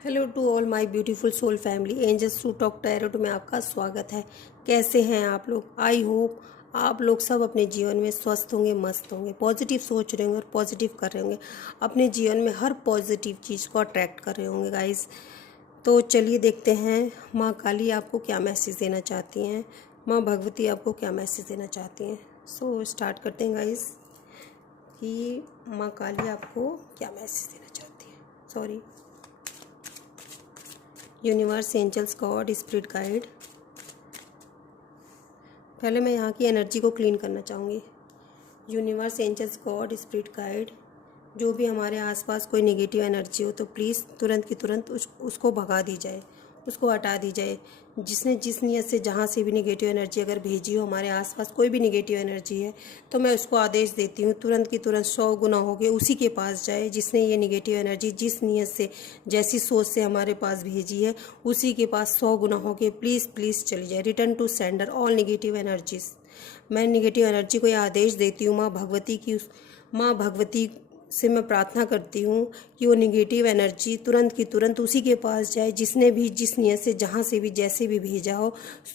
Hello to all my beautiful soul family, angels to talk tarot में आपका स्वागत है। कैसे हैं आप लोग? आई होप आप लोग सब अपने जीवन में स्वस्थ होंगे, मस्त होंगे, पॉजिटिव सोच रहे होंगे और पॉजिटिव कर रहे होंगे। अपने जीवन में हर पॉजिटिव चीज़ को अट्रैक्ट कर रहे होंगे गाइस। तो चलिए देखते हैं माँ काली आपको क्या मैसेज देना चाहती हैं, माँ भगवती आपको क्या मैसेज देना चाहती हैं। सो स्टार्ट करते हैं गाइस कि माँ काली आपको क्या मैसेज देना चाहती है। Sorry, universe, angels, God, spirit guide. पहले मैं यहाँ की एनर्जी को क्लीन करना चाहूँगी। Universe, angels, God, spirit guide, जो भी हमारे आसपास कोई नेगेटिव एनर्जी हो तो प्लीज़ तुरंत की तुरंत उसको भगा दी जाए, उसको हटा दी जाए। जिसने जिस नियत से जहाँ से भी नेगेटिव एनर्जी अगर भेजी हो, हमारे आसपास कोई भी नेगेटिव एनर्जी है तो मैं उसको आदेश देती हूँ तुरंत की तुरंत 100 गुना होके उसी के पास जाए जिसने ये नेगेटिव एनर्जी जिस नियत से, जैसी सोच से हमारे पास भेजी है, उसी के पास 100 गुना होके प्लीज़ प्लीज़ चली जाए। Return to sender all negative energies. मैं नेगेटिव एनर्जी को ये आदेश देती हूँ माँ भगवती की, माँ भगवती से मैं प्रार्थना करती हूँ कि वो नेगेटिव एनर्जी तुरंत की तुरंत उसी के पास जाए जिसने भी जिस नियत से जहाँ से भी जैसे भी भेजा हो,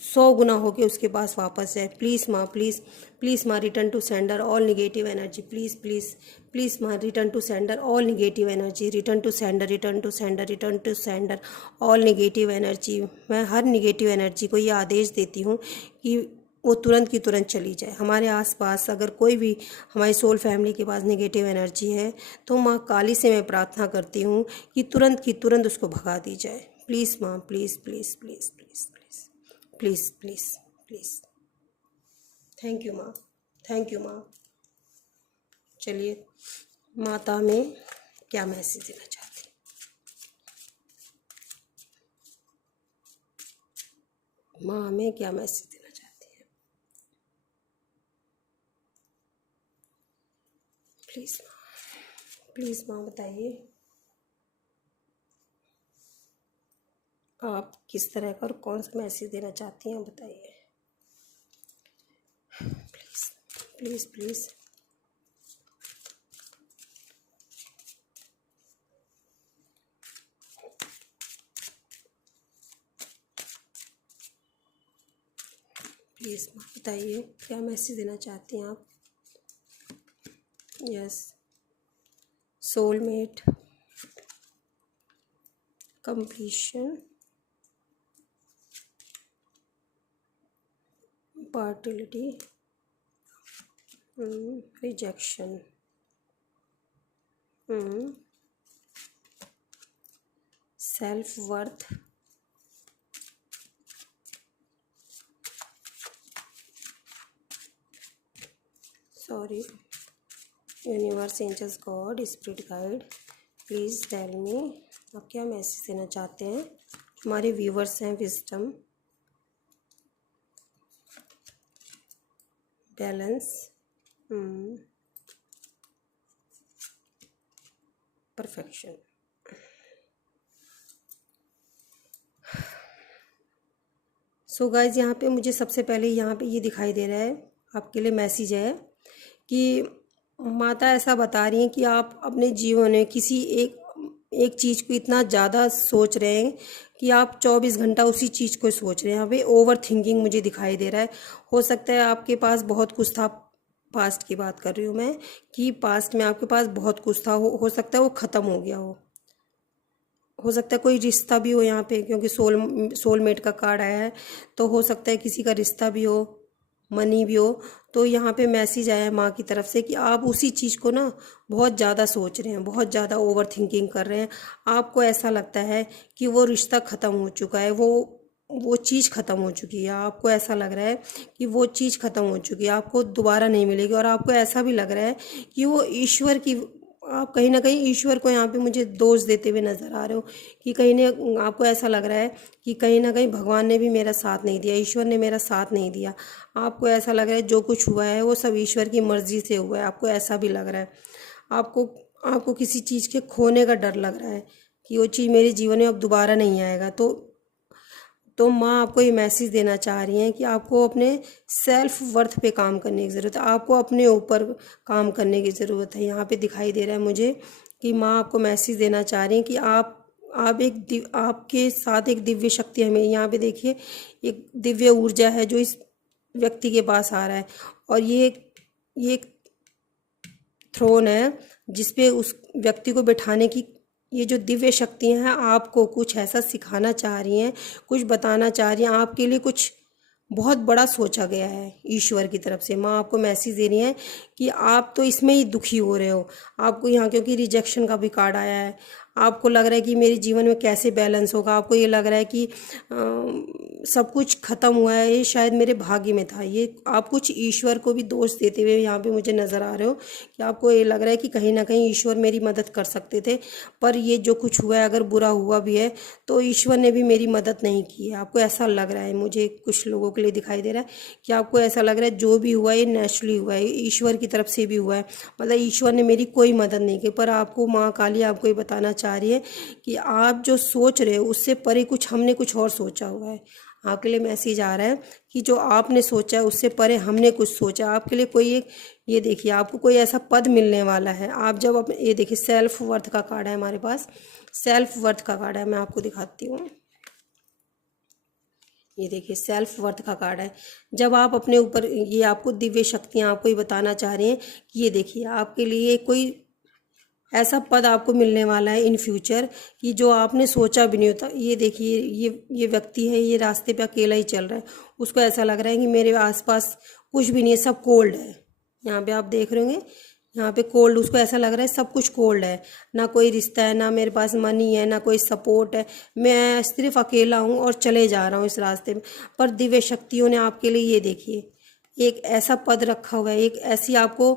100 गुना होके उसके पास वापस जाए। प्लीज़ माँ, प्लीज़ प्लीज़ माँ, return to sender all negative energy. Please please please माँ, return to sender all negative energy. Return to sender, return to sender, return to sender all negative energy. मैं हर नेगेटिव एनर्जी को ये आदेश देती हूँ कि वो तुरंत की तुरंत चली जाए। हमारे आसपास अगर कोई भी हमारी सोल फैमिली के पास नेगेटिव एनर्जी है तो माँ काली से मैं प्रार्थना करती हूँ कि तुरंत की तुरंत उसको भगा दी जाए। प्लीज़ माँ, please please please please please please please please. Thank you माँ, थैंक यू माँ। चलिए माता में क्या मैसेज देना चाहती है, माँ हमें क्या मैसेज देना चाहती है। प्लीज़ माँ, प्लीज़ माँ बताइए आप किस तरह का और कौन सा मैसेज देना चाहती हैं, बताइए प्लीज़ प्लीज़ प्लीज़। प्लीज़ माँ बताइए क्या मैसेज देना चाहती हैं आप। Yes, soulmate, completion, partiality, rejection, self worth, sorry, universe, angels, God, spirit guide, please tell me आप क्या मैसेज देना चाहते हैं। हमारे व्यूवर्स हैं, wisdom, balance, perfection. So guys, यहाँ पे मुझे सबसे पहले यहाँ पे ये दिखाई दे रहा है, आपके लिए मैसेज है कि माता ऐसा बता रही हैं कि आप अपने जीवन में किसी एक चीज़ को इतना ज़्यादा सोच रहे हैं कि आप 24 घंटा उसी चीज़ को सोच रहे हैं। यहाँ पे ओवर थिंकिंग मुझे दिखाई दे रहा है। हो सकता है आपके पास बहुत कुछ था, पास्ट की बात कर रही हूँ मैं, कि पास्ट में आपके पास बहुत कुछ था, हो सकता है वो ख़त्म हो गया हो सकता है कोई रिश्ता भी हो यहाँ पे, क्योंकि सोलमेट का कार्ड आया है, तो हो सकता है किसी का रिश्ता भी हो, मनी भी हो। तो यहाँ पे मैसेज आया है माँ की तरफ से कि आप उसी चीज़ को ना बहुत ज़्यादा सोच रहे हैं, बहुत ज़्यादा ओवर थिंकिंग कर रहे हैं। आपको ऐसा लगता है कि वो रिश्ता ख़त्म हो चुका है, वो चीज़ ख़त्म हो चुकी है। आपको ऐसा लग रहा है कि वो चीज़ ख़त्म हो चुकी है, आपको दोबारा नहीं मिलेगी। और आपको ऐसा भी लग रहा है कि वो ईश्वर की, आप कहीं ना कहीं ईश्वर को यहाँ पे मुझे दोष देते हुए नज़र आ रहे हो कि कहीं ने आपको ऐसा लग रहा है कि कहीं ना कहीं भगवान ने भी मेरा साथ नहीं दिया, ईश्वर ने मेरा साथ नहीं दिया। आपको ऐसा लग रहा है जो कुछ हुआ है वो सब ईश्वर की मर्ज़ी से हुआ है, आपको ऐसा भी लग रहा है। आपको आपको किसी चीज़ के खोने का डर लग रहा है कि वो चीज़ मेरे जीवन में अब दोबारा नहीं आएगा। तो माँ आपको ये मैसेज देना चाह रही हैं कि आपको अपने सेल्फ वर्थ पे काम करने की ज़रूरत है, आपको अपने ऊपर काम करने की ज़रूरत है। यहाँ पे दिखाई दे रहा है मुझे कि माँ आपको मैसेज देना चाह रही हैं कि आपके साथ एक दिव्य शक्ति हमें यहाँ पे देखिए, एक दिव्य ऊर्जा है जो इस व्यक्ति के पास आ रहा है। और ये एक थ्रोन है जिसपे उस व्यक्ति को बैठाने की ये जो दिव्य शक्तियाँ हैं आपको कुछ ऐसा सिखाना चाह रही हैं, कुछ बताना चाह रही हैं, आपके लिए कुछ बहुत बड़ा सोचा गया है ईश्वर की तरफ से। माँ आपको मैसेज दे रही है कि आप तो इसमें ही दुखी हो रहे हो, आपको यहाँ क्योंकि रिजेक्शन का भी कार्ड आया है, आपको लग रहा है कि मेरे जीवन में कैसे बैलेंस होगा, आपको ये लग रहा है कि सब कुछ खत्म हुआ है, ये शायद मेरे भाग्य में था। ये आप कुछ ईश्वर को भी दोष देते हुए यहाँ पे मुझे नज़र आ रहे हो कि आपको ये लग रहा है कि कहीं ना कहीं ईश्वर मेरी मदद कर सकते थे, पर ये जो कुछ हुआ है अगर बुरा हुआ भी है तो ईश्वर ने भी मेरी मदद नहीं की है। आपको ऐसा लग रहा है, मुझे कुछ लोगों के लिए दिखाई दे रहा है कि आपको ऐसा लग रहा है जो भी हुआ ये नेचुरली हुआ है, ईश्वर की तरफ से भी हुआ है, मतलब ईश्वर ने मेरी कोई मदद नहीं की। पर आपको माँ काली आपको ये बताना चाह रही है कि आप जो सोच रहे हो उससे परे कुछ हमने कुछ और सोचा हुआ है। आपके लिए मैसेज आ रहा है कि जो आपने सोचा है उससे परे हमने कुछ सोचा। आपके लिए कोई एक, ये देखिए आपको कोई ऐसा पद मिलने वाला है। आप जब अपने, ये देखिए सेल्फ वर्थ का कार्ड है हमारे पास, सेल्फ वर्थ का कार्ड है, मैं आपको दिखाती हूँ। ये देखिए सेल्फ वर्थ का कार्ड है। जब आप अपने ऊपर, ये आपको दिव्य शक्तियाँ आपको ये बताना चाह रही हैं कि ये देखिए आपके लिए कोई ऐसा पद आपको मिलने वाला है इन फ्यूचर कि जो आपने सोचा भी नहीं होता। ये देखिए ये व्यक्ति है, ये रास्ते पे अकेला ही चल रहा है, उसको ऐसा लग रहा है कि मेरे आसपास कुछ भी नहीं है, सब कोल्ड है। यहाँ पे आप देख रहे होंगे, यहाँ पे कोल्ड, उसको ऐसा लग रहा है सब कुछ कोल्ड है, ना कोई रिश्ता है, ना मेरे पास मनी है, ना कोई सपोर्ट है, मैं सिर्फ अकेला हूँ और चले जा रहा हूँ इस रास्ते में। पर दिव्य शक्तियों ने आपके लिए ये देखिए एक ऐसा पद रखा हुआ है, एक ऐसी आपको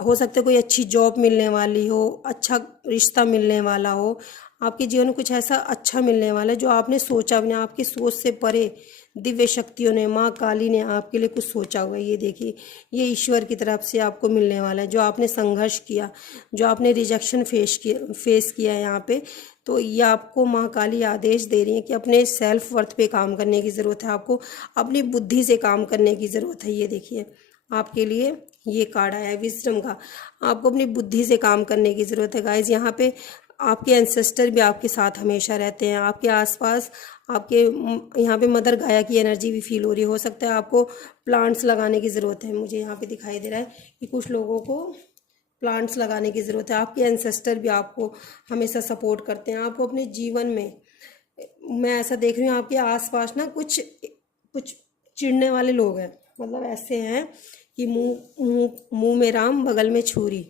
हो सकता है कोई अच्छी जॉब मिलने वाली हो, अच्छा रिश्ता मिलने वाला हो, आपके जीवन में कुछ ऐसा अच्छा मिलने वाला है जो आपने सोचा भी नहीं, आपकी सोच से परे दिव्य शक्तियों ने, माँ काली ने आपके लिए कुछ सोचा हुआ है। ये देखिए ये ईश्वर की तरफ से आपको मिलने वाला है। जो आपने संघर्ष किया, जो आपने रिजेक्शन फेस किया है यहाँ पे, तो ये आपको माँ काली आदेश दे रही है कि अपने सेल्फ वर्थ पे काम करने की ज़रूरत है, आपको अपनी बुद्धि से काम करने की ज़रूरत है। ये देखिए आपके लिए ये कार्ड आया है विजडम का, आपको अपनी बुद्धि से काम करने की ज़रूरत है गाइज। यहाँ पे आपके एंसेस्टर भी आपके साथ हमेशा रहते हैं, आपके आसपास, आपके यहाँ पे मदर गाया की एनर्जी भी फील हो रही हो सकता है आपको प्लांट्स लगाने की ज़रूरत है। मुझे यहाँ पे दिखाई दे रहा है कि कुछ लोगों को प्लांट्स लगाने की ज़रूरत है। आपके एंसेस्टर भी आपको हमेशा सपोर्ट करते हैं। आपको अपने जीवन में, मैं ऐसा देख रही हूँ आपके आसपास ना कुछ कुछ चिढ़ने वाले लोग हैं, मतलब ऐसे हैं कि मुंह मुंह मुंह में राम बगल में छुरी,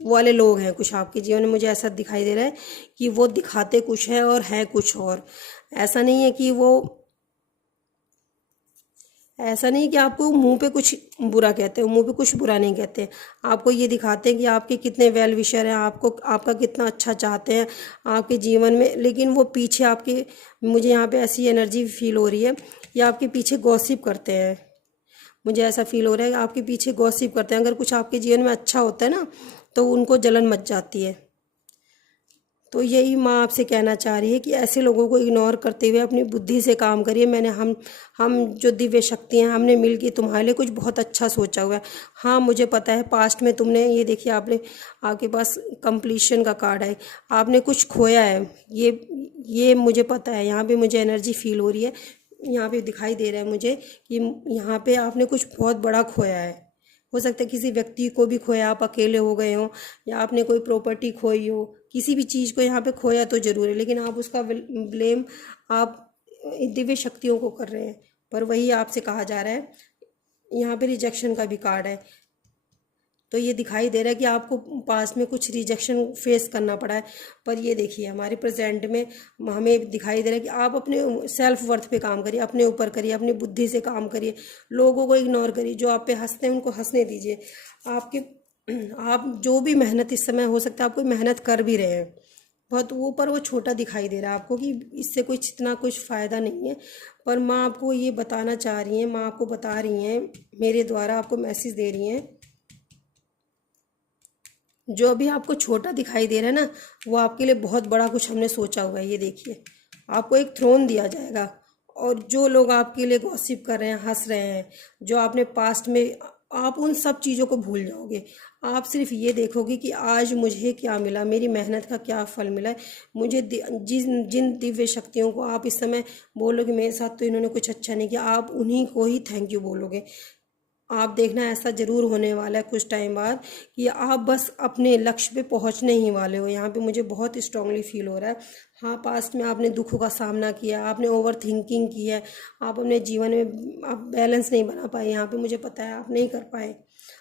वो वाले लोग हैं कुछ आपके जीवन में। मुझे ऐसा दिखाई दे रहा है कि वो दिखाते कुछ है और है कुछ और। ऐसा नहीं है कि वो, ऐसा नहीं कि आपको मुंह पे कुछ बुरा कहते हो, मुंह पे कुछ बुरा नहीं कहते, आपको ये दिखाते हैं कि आपके कितने वेल विशर हैं, आपको आपका कितना अच्छा चाहते हैं आपके जीवन में। लेकिन वो पीछे आपके, मुझे यहाँ पे ऐसी एनर्जी फील हो रही है कि आपके पीछे गॉसिप करते हैं। मुझे ऐसा फील हो रहा है कि आपके पीछे गॉसिप करते हैं। अगर कुछ आपके जीवन में अच्छा होता है ना तो उनको जलन मच जाती है। तो यही माँ आपसे कहना चाह रही है कि ऐसे लोगों को इग्नोर करते हुए अपनी बुद्धि से काम करिए। हम जो दिव्य शक्ति हैं हमने मिलकर तुम्हारे लिए कुछ बहुत अच्छा सोचा हुआ है। हाँ मुझे पता है पास्ट में तुमने, ये देखिए आपके पास कंप्लीशन का कार्ड है, आपने कुछ खोया है, ये मुझे पता है। यहाँ पे मुझे एनर्जी फील हो रही है, यहाँ पे दिखाई दे रहा है मुझे कि यहाँ पे आपने कुछ बहुत बड़ा खोया है। हो सकता है किसी व्यक्ति को भी खोया, आप अकेले हो गए हो, या आपने कोई प्रॉपर्टी खोई हो, किसी भी चीज़ को यहाँ पे खोया तो जरूर है, लेकिन आप उसका ब्लेम आप दिव्य शक्तियों को कर रहे हैं। पर वही आपसे कहा जा रहा है, यहाँ पे रिजेक्शन का भी कार्ड है, तो ये दिखाई दे रहा है कि आपको पास्ट में कुछ रिजेक्शन फेस करना पड़ा है। पर ये देखिए हमारे प्रेजेंट में हमें दिखाई दे रहा है कि आप अपने सेल्फ वर्थ पे काम करिए, अपने ऊपर करिए, अपनी बुद्धि से काम करिए, लोगों को इग्नोर करिए, जो आप पे हंसते हैं उनको हंसने दीजिए। आप जो भी मेहनत इस समय, हो सकता है आप कोई मेहनत कर भी रहे हैं बहुत वो, पर वो छोटा दिखाई दे रहा है आपको कि इससे कुछ इतना कुछ फ़ायदा नहीं है। पर माँ आपको ये बताना चाह रही हैं, माँ आपको बता रही हैं, मेरे द्वारा आपको मैसेज दे रही हैं, जो अभी आपको छोटा दिखाई दे रहा है ना वो आपके लिए बहुत बड़ा कुछ हमने सोचा हुआ है। ये देखिए आपको एक थ्रोन दिया जाएगा, और जो लोग आपके लिए गॉसिप कर रहे हैं, हंस रहे हैं, जो आपने पास्ट में आप उन सब चीज़ों को भूल जाओगे। आप सिर्फ ये देखोगे कि आज मुझे क्या मिला, मेरी मेहनत का क्या फल मिला है। मुझे जिन जिन दिव्य शक्तियों को आप इस समय बोलोगे मेरे साथ तो इन्होंने कुछ अच्छा नहीं किया, आप उन्हीं को ही थैंक यू बोलोगे। आप देखना ऐसा ज़रूर होने वाला है कुछ टाइम बाद कि आप बस अपने लक्ष्य पे पहुंचने ही वाले हो। यहाँ पे मुझे बहुत स्ट्रांगली फील हो रहा है। हाँ, पास्ट में आपने दुखों का सामना किया, आपने ओवर थिंकिंग की है, आप अपने जीवन में आप बैलेंस नहीं बना पाए। यहाँ पे मुझे पता है आप नहीं कर पाए,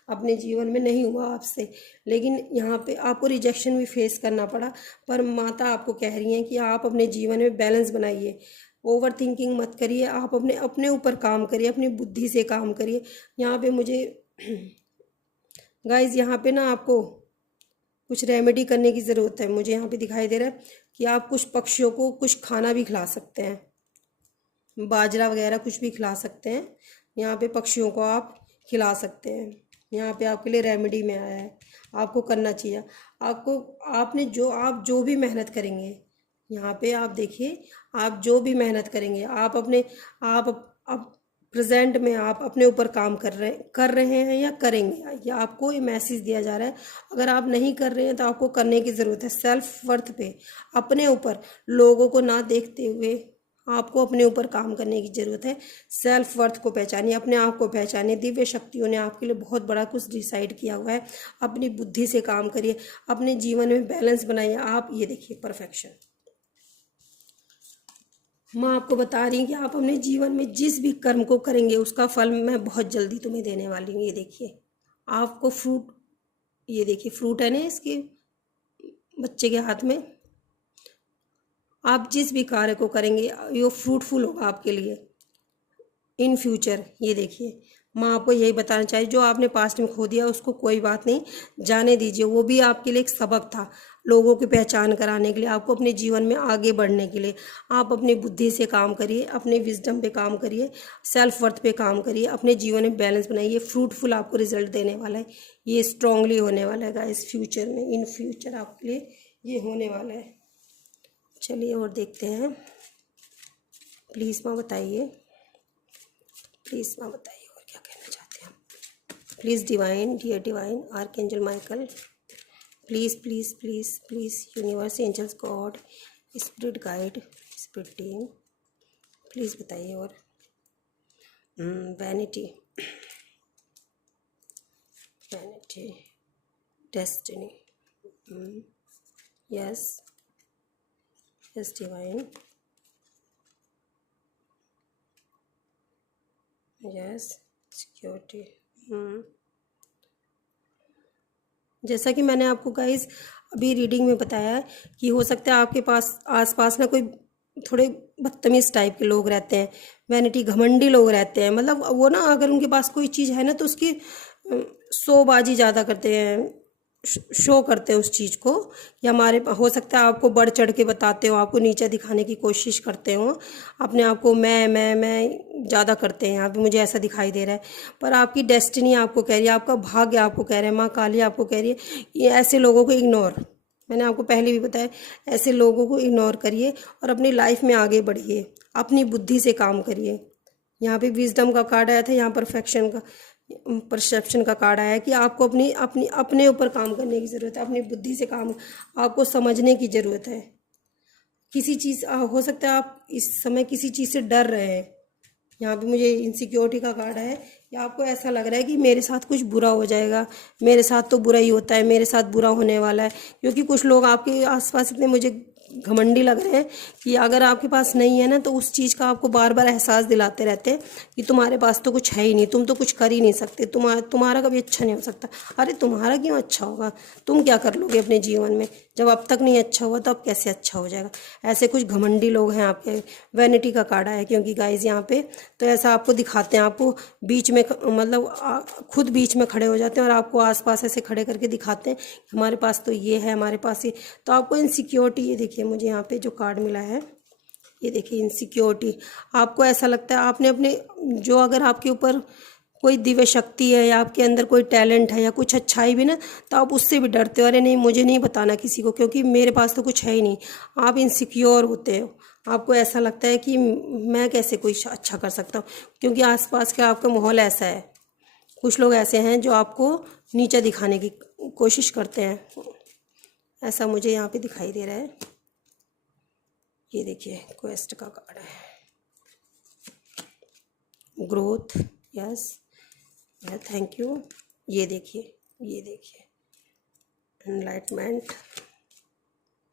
अपने जीवन में नहीं हुआ आपसे। लेकिन यहाँ पे आपको रिजेक्शन भी फेस करना पड़ा, पर माता आपको कह रही हैं कि आप अपने जीवन में बैलेंस बनाइए, ओवर थिंकिंग मत करिए, आप अपने अपने ऊपर काम करिए, अपनी बुद्धि से काम करिए। यहाँ पे मुझे गाइज यहाँ पे ना आपको कुछ रेमेडी करने की ज़रूरत है। मुझे यहाँ पे दिखाई दे रहा है कि आप कुछ पक्षियों को कुछ खाना भी खिला सकते हैं, बाजरा वगैरह कुछ भी खिला सकते हैं। यहाँ पे पक्षियों को आप खिला सकते हैं। यहाँ पे आपके लिए रेमेडी में आया है, आपको करना चाहिए। आपको आपने आप जो भी मेहनत करेंगे, यहाँ पे आप देखिए, आप जो भी मेहनत करेंगे, आप अपने आप प्रेजेंट में आप अपने ऊपर काम कर रहे हैं या करेंगे, या आपको ये मैसेज दिया जा रहा है। अगर आप नहीं कर रहे हैं तो आपको करने की ज़रूरत है। सेल्फ वर्थ पे, अपने ऊपर, लोगों को ना देखते हुए आपको अपने ऊपर काम करने की ज़रूरत है। सेल्फ वर्थ को पहचानिए, अपने आप को पहचानिए। दिव्य शक्तियों ने आपके लिए बहुत बड़ा कुछ डिसाइड किया हुआ है। अपनी बुद्धि से काम करिए, अपने जीवन में बैलेंस बनाइए। आप ये देखिए परफेक्शन, मैं आपको बता रही हूँ कि आप अपने जीवन में जिस भी कर्म को करेंगे उसका फल मैं बहुत जल्दी तुम्हें देने वाली हूँ। ये देखिए आपको फ्रूट, ये देखिए फ्रूट है ना इसके बच्चे के हाथ में। आप जिस भी कार्य को करेंगे ये फ्रूटफुल होगा आपके लिए इन फ्यूचर। ये देखिए मैं आपको यही बताना चाहिए, जो आपने पास्ट में खो दिया उसको कोई बात नहीं, जाने दीजिए। वो भी आपके लिए एक सबक था, लोगों की पहचान कराने के लिए, आपको अपने जीवन में आगे बढ़ने के लिए। आप अपनी बुद्धि से काम करिए, अपने विजडम पे काम करिए, सेल्फ वर्थ पे काम करिए, अपने जीवन में बैलेंस बनाइए। फ्रूटफुल आपको रिजल्ट देने वाला है, ये स्ट्रांगली होने वाला है गाइस फ्यूचर में, इन फ्यूचर आपके लिए ये होने वाला है। चलिए और देखते हैं। प्लीज़ माँ बताइए, प्लीज़ माँ बताइए और क्या कहना चाहते हैं आप। Please divine, dear divine archangel Michael, please please please please universe, angels, God, spirit guide, spirit team, please बताइए। और vanity, vanity, destiny, yes yes divine, yes security. जैसा कि मैंने आपको गाइस अभी रीडिंग में बताया है कि हो सकता है आपके पास आसपास ना कोई थोड़े बदतमीज टाइप के लोग रहते हैं, वैनिटी, घमंडी लोग रहते हैं। मतलब वो ना अगर उनके पास कोई चीज़ है ना तो उसकी शोबाजी ज़्यादा करते हैं, शो करते हैं उस चीज़ को। या हमारे हो सकता है आपको बढ़ चढ़ के बताते हो, आपको नीचा दिखाने की कोशिश करते हो, अपने आप को मैं ज़्यादा करते हैं। यहाँ पे मुझे ऐसा दिखाई दे रहा है। पर आपकी डेस्टिनी आपको कह रही है, आपका भाग्य आपको कह रहा है, माँ काली आपको कह रही है ये ऐसे लोगों को इग्नोर, मैंने आपको पहले भी बताया, ऐसे लोगों को इग्नोर करिए और अपनी लाइफ में आगे बढ़िए, अपनी बुद्धि से काम करिए। यहाँ पे विजडम का कार्ड आया था, यहाँ परफेक्शन का, परसेप्शन का कार्ड आया है कि आपको अपनी अपनी अपने ऊपर काम करने की ज़रूरत है, अपनी बुद्धि से काम आपको समझने की ज़रूरत है। किसी चीज़ हो सकता है आप इस समय किसी चीज़ से डर रहे हैं। यहाँ पे मुझे इनसिक्योरिटी का कार्ड है कि आपको ऐसा लग रहा है कि मेरे साथ कुछ बुरा हो जाएगा, मेरे साथ तो बुरा ही होता है, मेरे साथ बुरा होने वाला है। क्योंकि कुछ लोग आपके आसपास इतने मुझे घमंडी लग रहे हैं कि अगर आपके पास नहीं है ना तो उस चीज़ का आपको बार बार एहसास दिलाते रहते हैं कि तुम्हारे पास तो कुछ है ही नहीं, तुम तो कुछ कर ही नहीं सकते, तुम्हारा कभी अच्छा नहीं हो सकता। अरे तुम्हारा क्यों अच्छा होगा, तुम क्या कर लोगे अपने जीवन में, जब अब तक नहीं अच्छा हुआ तो अब कैसे अच्छा हो जाएगा। ऐसे कुछ घमंडी लोग हैं आपके। वैनिटी का कार्ड है क्योंकि गाइज यहाँ पे तो ऐसा आपको दिखाते हैं, आपको बीच में मतलब खुद बीच में खड़े हो जाते हैं और आपको आसपास ऐसे खड़े करके दिखाते हैं हमारे पास तो ये है, हमारे पास ये। तो आपको इनसिक्योरिटी, ये देखिए मुझे यहाँ पे जो कार्ड मिला है, ये देखिए इनसिक्योरिटी। आपको ऐसा लगता है आपने अपने जो, अगर आपके ऊपर कोई दिव्य शक्ति है या आपके अंदर कोई टैलेंट है या कुछ अच्छाई भी ना, तो आप उससे भी डरते हो, अरे नहीं मुझे नहीं बताना किसी को क्योंकि मेरे पास तो कुछ है ही नहीं। आप इनसिक्योर होते हो, आपको ऐसा लगता है कि मैं कैसे कोई अच्छा कर सकता हूँ क्योंकि आसपास का आपका माहौल ऐसा है। कुछ लोग ऐसे हैं जो आपको नीचा दिखाने की कोशिश करते हैं, ऐसा मुझे यहाँ पे दिखाई दे रहा है। ये देखिए क्वेस्ट का कार्ड है, ग्रोथ, यस, थैंक यू। ये देखिए, ये देखिए enlightenment,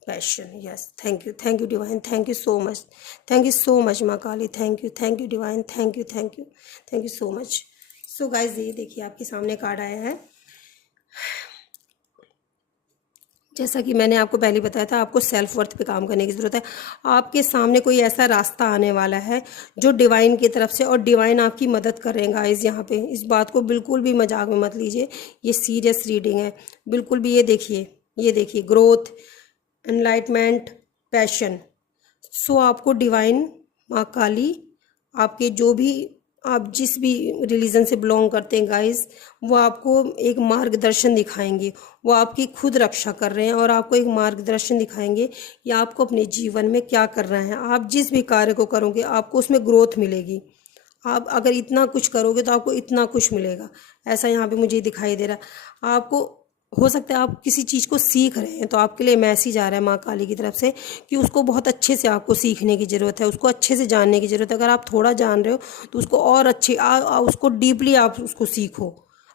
passion, yes, thank you divine, thank you so much माँ Kali, thank you divine, thank you so much. So guys ये देखिए आपके सामने कार्ड आया है। जैसा कि मैंने आपको पहले बताया था, आपको सेल्फ वर्थ पे काम करने की ज़रूरत है। आपके सामने कोई ऐसा रास्ता आने वाला है जो डिवाइन की तरफ से, और डिवाइन आपकी मदद कर रहे हैं गाइस। यहाँ पे इस बात को बिल्कुल भी मजाक में मत लीजिए, ये सीरियस रीडिंग है बिल्कुल भी। ये देखिए ग्रोथ, एनलाइटमेंट, पैशन। सो आपको डिवाइन माँ काली, आपके जो भी, आप जिस भी रिलीजन से बिलोंग करते हैं गाइस, वो आपको एक मार्गदर्शन दिखाएंगे। वो आपकी खुद रक्षा कर रहे हैं और आपको एक मार्गदर्शन दिखाएंगे कि आपको अपने जीवन में क्या करना है। आप जिस भी कार्य को करोगे आपको उसमें ग्रोथ मिलेगी। आप अगर इतना कुछ करोगे तो आपको इतना कुछ मिलेगा, ऐसा यहाँ पे मुझे दिखाई दे रहा है। आपको हो सकता है आप किसी चीज़ को सीख रहे हैं तो आपके लिए मैसेज आ रहा है माँ काली की तरफ से कि उसको बहुत अच्छे से आपको सीखने की ज़रूरत है, उसको अच्छे से जानने की ज़रूरत है। अगर आप थोड़ा जान रहे हो तो उसको और अच्छे उसको डीपली आप उसको सीखो।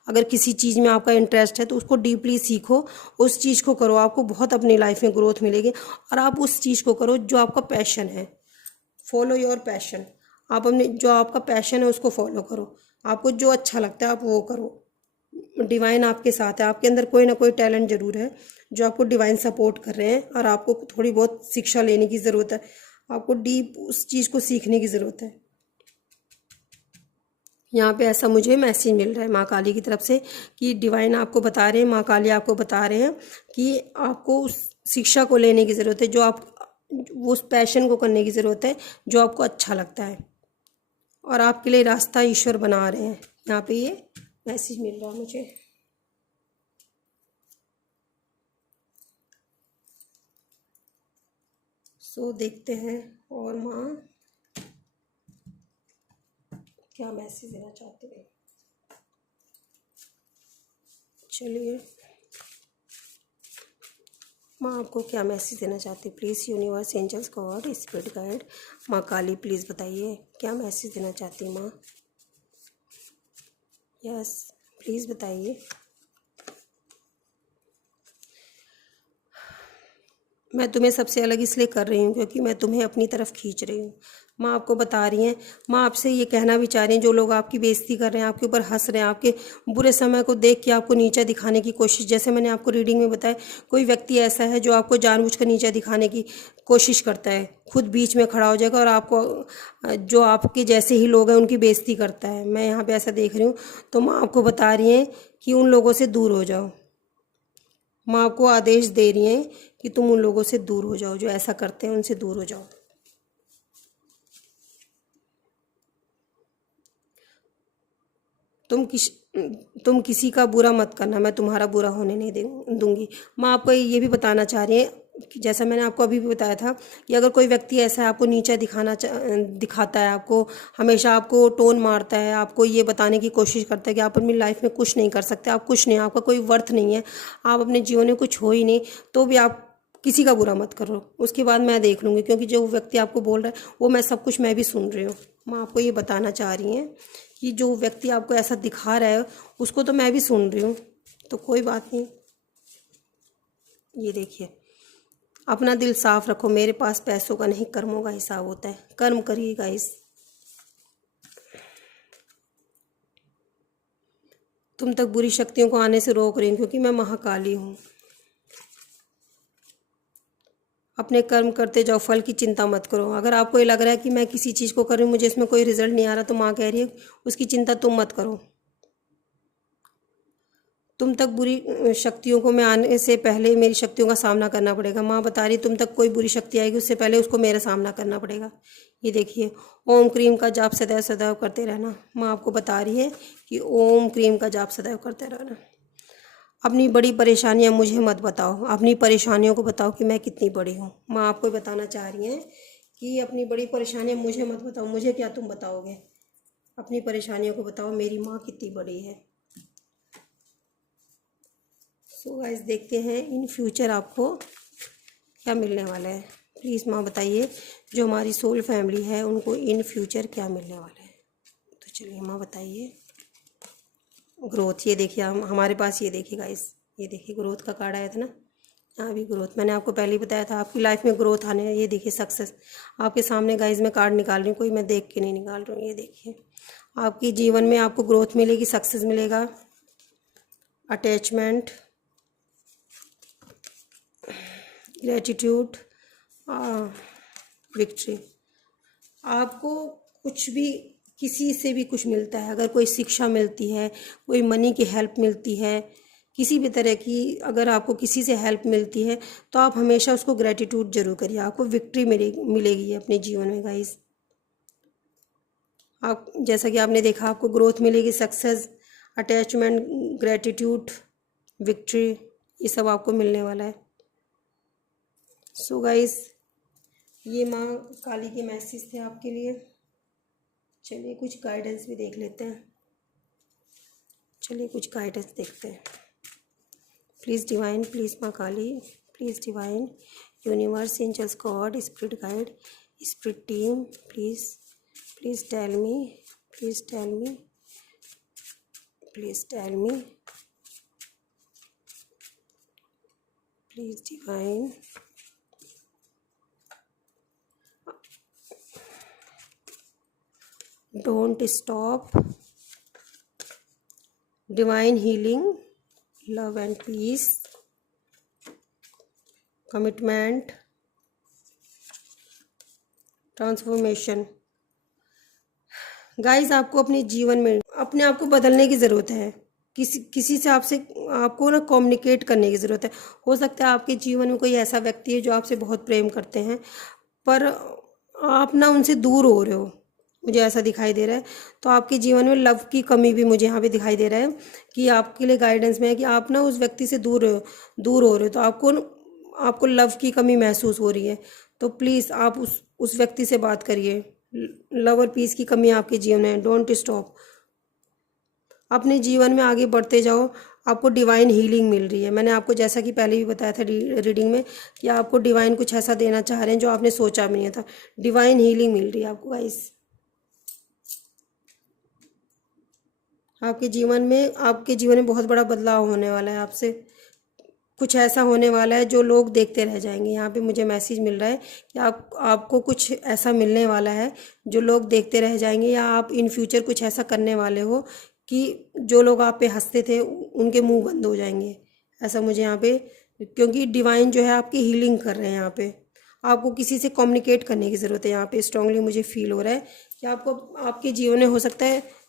अगर किसी चीज़ में आपका इंटरेस्ट है तो उसको डीपली सीखो, उस चीज़ को करो, आपको बहुत अपनी लाइफ में ग्रोथ मिलेगी। और आप उस चीज़ को करो जो आपका पैशन है, फॉलो योर पैशन। आप अपने जो आपका पैशन है उसको फॉलो करो, आपको जो अच्छा लगता है आप वो करो। डिवाइन आपके साथ है, आपके अंदर कोई ना कोई टैलेंट जरूर है जो आपको डिवाइन सपोर्ट कर रहे हैं, और आपको थोड़ी बहुत शिक्षा लेने की ज़रूरत है, आपको डीप उस चीज़ को सीखने की ज़रूरत है। यहाँ पे ऐसा मुझे मैसेज मिल रहा है माँ काली की तरफ से कि डिवाइन आपको बता रहे हैं, माँ काली आपको बता रहे हैं कि आपको उस शिक्षा को लेने की ज़रूरत है, जो आप वो उस पैशन को करने की ज़रूरत है जो आपको अच्छा लगता है, और आपके लिए रास्ता ईश्वर बना रहे हैं। यहाँ पे ये मैसेज मिल रहा है मुझे। सो देखते हैं और माँ क्या मैसेज देना चाहते हैं। चलिए माँ आपको क्या मैसेज देना चाहती है, please universe, angels, God, spirit guide, माँ काली प्लीज़ बताइए क्या मैसेज देना चाहती है माँ। यस प्लीज़ बताइए। मैं तुम्हें सबसे अलग इसलिए कर रही हूँ क्योंकि मैं तुम्हें अपनी तरफ खींच रही हूँ। माँ आपको बता रही हैं, माँ आपसे ये कहना भी चाह रही हैं, जो लोग आपकी बेइज्जती कर रहे हैं, आपके ऊपर हंस रहे हैं, आपके बुरे समय को देख के आपको नीचा दिखाने की कोशिश, जैसे मैंने आपको रीडिंग में बताया, कोई व्यक्ति ऐसा है जो आपको जानबूझकर नीचा दिखाने की कोशिश करता है, खुद बीच में खड़ा हो जाएगा और आपको, जो आपके जैसे ही लोग हैं उनकी बेइज्जती करता है। मैं यहाँ पर ऐसा देख रही हूँ। तो माँ आपको बता रही हैं कि उन लोगों से दूर हो जाओ। माँ को आदेश दे रही हैं कि तुम उन लोगों से दूर हो जाओ, जो ऐसा करते हैं उनसे दूर हो जाओ। तुम किस तुम किसी का बुरा मत करना, मैं तुम्हारा बुरा होने नहीं दूंगी। माँ आपको ये भी बताना चाह रही है कि जैसा मैंने आपको अभी भी बताया था कि अगर कोई व्यक्ति ऐसा है आपको नीचा दिखाता है, आपको हमेशा आपको टोन मारता है, आपको ये बताने की कोशिश करता है कि आप अपनी लाइफ में कुछ नहीं कर सकते, आप कुछ नहीं, आपका कोई वर्थ नहीं है, आप अपने जीवन में कुछ हो ही नहीं, तो भी आप किसी का बुरा मत करो, उसके बाद मैं देख लूँगी, क्योंकि जो व्यक्ति आपको बोल रहा है वो मैं सब कुछ मैं भी सुन रही हूँ। माँ आपको ये बताना चाह रही हैं कि जो व्यक्ति आपको ऐसा दिखा रहा है उसको तो मैं भी सुन रही हूँ, तो कोई बात नहीं। ये देखिए, अपना दिल साफ रखो, मेरे पास पैसों का नहीं कर्मों का हिसाब होता है, कर्म करिएगा। तुम तक बुरी शक्तियों को आने से रोक रही हूँ क्योंकि मैं महाकाली हूँ। अपने कर्म करते जाओ, फल की चिंता मत करो। अगर आपको ये लग रहा है कि मैं किसी चीज़ को कर रही हूँ मुझे इसमें कोई रिजल्ट नहीं आ रहा, तो माँ कह रही है उसकी चिंता तुम मत करो। तुम तक बुरी शक्तियों को मैं आने से पहले मेरी शक्तियों का सामना करना पड़ेगा। माँ बता रही तुम तक कोई बुरी शक्ति आएगी उससे पहले उसको मेरा सामना करना पड़ेगा। ये देखिए, ओम क्रीम का जाप सदैव सदैव करते रहना। माँ आपको बता रही है कि ओम क्रीम का जाप सदैव करते रहना। अपनी बड़ी परेशानियां मुझे मत बताओ, अपनी परेशानियों को बताओ कि मैं कितनी बड़ी हूँ। माँ आपको बताना चाह रही हैं कि अपनी बड़ी परेशानियां मुझे मत बताओ, मुझे क्या तुम बताओगे, अपनी परेशानियों को बताओ, मेरी माँ कितनी बड़ी है। सो गाइस देखते हैं इन फ्यूचर आपको क्या मिलने वाला है। प्लीज़ माँ बताइए, जो हमारी सोल फैमिली है उनको इन फ्यूचर क्या मिलने वाला है। तो चलिए माँ बताइए। ग्रोथ, ये देखिए हमारे पास, ये देखिए गाइस, ये देखिए ग्रोथ का कार्ड आया था ना, यहाँ भी ग्रोथ। मैंने आपको पहले ही बताया था आपकी लाइफ में ग्रोथ आने है। ये देखिए सक्सेस आपके सामने गाइस, मैं कार्ड निकाल रही हूँ, कोई मैं देख के नहीं निकाल रही हूँ। ये देखिए आपकी जीवन में आपको ग्रोथ मिलेगी, सक्सेस मिलेगा, अटैचमेंट, ग्रेटिट्यूड, विक्ट्री। आपको कुछ भी, किसी से भी कुछ मिलता है, अगर कोई शिक्षा मिलती है, कोई मनी की हेल्प मिलती है, किसी भी तरह की अगर आपको किसी से हेल्प मिलती है तो आप हमेशा उसको ग्रेटिट्यूड जरूर करिए, आपको विक्ट्री मिलेगी अपने जीवन में गाइस। आप जैसा कि आपने देखा आपको ग्रोथ मिलेगी, सक्सेस, अटैचमेंट, ग्रेटिट्यूड, विक्ट्री, ये सब आपको मिलने वाला है। सो गाइस ये माँ काली के मैसेज थे आपके लिए। चलिए कुछ गाइडेंस भी देख लेते हैं। चलिए कुछ गाइडेंस देखते हैं। प्लीज़ डिवाइन, प्लीज़ माँ Kali, please divine, universe, angels, God, spirit guide, spirit team, please please tell me, please tell me, please tell me, please divine, don't stop, divine healing, love and peace, commitment, transformation. Guys आपको अपने जीवन में अपने आप को बदलने की ज़रूरत है। किसी से आपको ना कम्युनिकेट करने की ज़रूरत है। हो सकता है आपके जीवन में कोई ऐसा व्यक्ति है जो आपसे बहुत प्रेम करते हैं, पर आप ना उनसे दूर हो रहे हो, मुझे ऐसा दिखाई दे रहा है। तो आपके जीवन में लव की कमी भी मुझे यहाँ पे दिखाई दे रहा है कि आपके लिए गाइडेंस में है कि आप ना उस व्यक्ति से दूर हो रहे हो, तो आपको लव की कमी महसूस हो रही है। तो प्लीज़ आप उस व्यक्ति से बात करिए। लव और पीस की कमी आपके जीवन में है। डोंट स्टॉप, अपने जीवन में आगे बढ़ते जाओ। आपको डिवाइन हीलिंग मिल रही है। मैंने आपको जैसा कि पहले भी बताया था रीडिंग में कि आपको डिवाइन कुछ ऐसा देना चाह रहे हैं जो आपने सोचा भी नहीं था। डिवाइन हीलिंग मिल रही है आपको गाइस। आपके जीवन में बहुत बड़ा बदलाव होने वाला है। आपसे कुछ ऐसा होने वाला है जो लोग देखते रह जाएंगे। यहाँ पे मुझे मैसेज मिल रहा है कि आपको कुछ ऐसा मिलने वाला है जो लोग देखते रह जाएंगे, या आप इन फ्यूचर कुछ ऐसा करने वाले हो कि जो लोग आप पे हंसते थे उनके मुंह बंद हो जाएंगे। ऐसा मुझे यहाँ पे, क्योंकि डिवाइन जो है आपकी हीलिंग कर रहे हैं। यहाँ पे आपको किसी से कम्युनिकेट करने की ज़रूरत है। यहाँ पे स्ट्रांगली मुझे फील हो रहा है कि आपको आपके जीवन में हो सकता है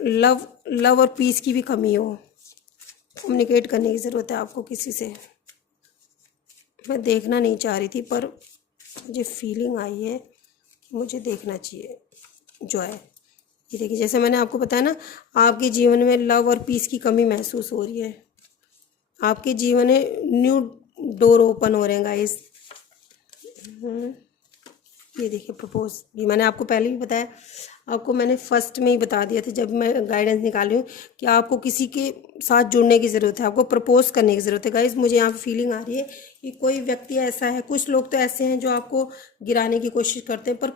लव और पीस की भी कमी हो। कम्युनिकेट करने की ज़रूरत है आपको किसी से। मैं देखना नहीं चाह रही थी पर मुझे फीलिंग आई है कि मुझे देखना चाहिए जो है। ये देखिए जैसे मैंने आपको बताया ना, आपके जीवन में लव और पीस की कमी महसूस हो रही है। आपके जीवन में न्यू डोर ओपन हो रहे हैं गाइस। ये देखिए प्रपोज, ये मैंने आपको पहले भी बताया, आपको मैंने फर्स्ट में ही बता दिया था जब मैं गाइडेंस निकाल रही हूँ कि आपको किसी के साथ जुड़ने की ज़रूरत है, आपको प्रपोज करने की ज़रूरत है गाइस। मुझे यहाँ पे फीलिंग आ रही है कि कोई व्यक्ति ऐसा है, कुछ लोग तो ऐसे हैं जो आपको गिराने की कोशिश करते हैं, पर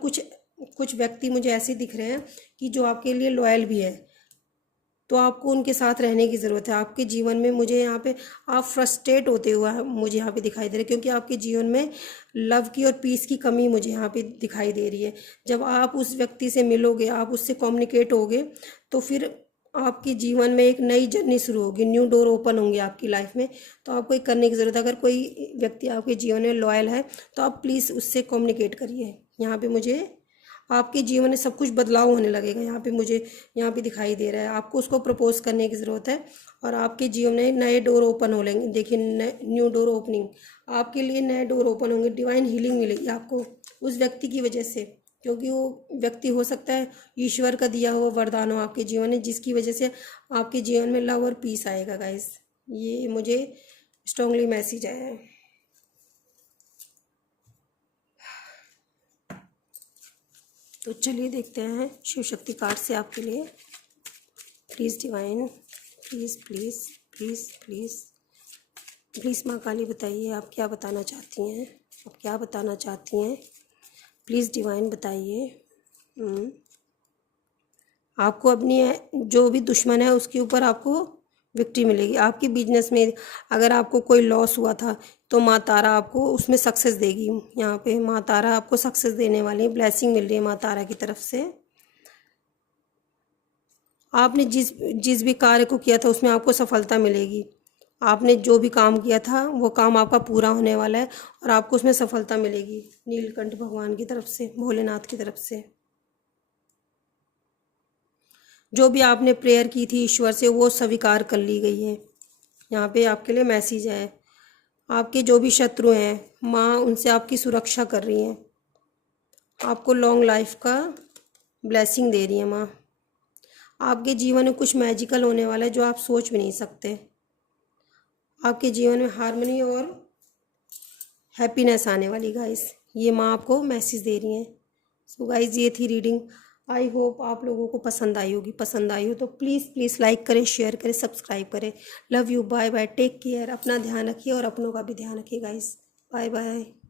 कुछ व्यक्ति मुझे ऐसे दिख रहे हैं कि जो आपके लिए लॉयल भी है। तो आपको उनके साथ रहने की ज़रूरत है। आपके जीवन में मुझे यहाँ पे आप फ्रस्ट्रेट होते हुए मुझे यहाँ पे दिखाई दे रहे हैं, क्योंकि आपके जीवन में लव की और पीस की कमी मुझे यहाँ पे दिखाई दे रही है। जब आप उस व्यक्ति से मिलोगे, आप उससे कम्युनिकेट होगे, तो फिर आपके जीवन में एक नई जर्नी शुरू होगी, न्यू डोर ओपन होंगे आपकी लाइफ में। तो आपको एक करने की ज़रूरत है। अगर कोई व्यक्ति आपके जीवन में लॉयल है तो आप प्लीज़ उससे कम्युनिकेट करिए। यहाँ पे मुझे आपके जीवन में सब कुछ बदलाव होने लगेगा। यहाँ पे मुझे यहाँ पे दिखाई दे रहा है आपको उसको प्रपोज करने की ज़रूरत है, और आपके जीवन में नए डोर ओपन हो लेंगे। देखिए न्यू डोर ओपनिंग, आपके लिए नए डोर ओपन होंगे। डिवाइन हीलिंग मिलेगी आपको उस व्यक्ति की वजह से, क्योंकि वो व्यक्ति हो सकता है ईश्वर का दिया हुआ वरदान हो आपके जीवन में, जिसकी वजह से आपके जीवन में लव और पीस आएगा गाइस। ये मुझे स्ट्रांगली मैसेज आया है। तो चलिए देखते हैं शिव शक्ति कार्ड से आपके लिए। Please divine, please please please please please माँ काली बताइए आप क्या बताना चाहती हैं, आप क्या बताना चाहती हैं, प्लीज़ डिवाइन बताइए। आपको अपनी जो भी दुश्मन है उसके ऊपर आपको विक्ट्री मिलेगी। आपकी बिजनेस में अगर आपको कोई लॉस हुआ था तो माँ तारा आपको उसमें सक्सेस देगी। यहाँ पे माँ तारा आपको सक्सेस देने वाली है, ब्लेसिंग मिल रही है माँ तारा की तरफ से। आपने जिस जिस भी कार्य को किया था उसमें आपको सफलता मिलेगी। आपने जो भी काम किया था वो काम आपका पूरा होने वाला है और आपको उसमें सफलता मिलेगी नीलकंठ भगवान की तरफ से, भोलेनाथ की तरफ से। जो भी आपने प्रेयर की थी ईश्वर से वो स्वीकार कर ली गई है। यहाँ पे आपके लिए मैसेज है। आपके जो भी शत्रु हैं माँ उनसे आपकी सुरक्षा कर रही हैं। आपको लॉन्ग लाइफ का ब्लेसिंग दे रही है माँ। आपके जीवन में कुछ मैजिकल होने वाला है जो आप सोच भी नहीं सकते। आपके जीवन में हार्मनी और हैप्पीनेस आने वाली गाइस, ये माँ आपको मैसेज दे रही हैं। सो गाइस ये थी रीडिंग। आई होप आप लोगों को पसंद आई होगी। पसंद आई हो तो प्लीज़ प्लीज़ लाइक करें, शेयर करें, सब्सक्राइब करें। Love you, bye bye, take care. अपना ध्यान रखिए और अपनों का भी ध्यान रखिए गाइस। Bye bye.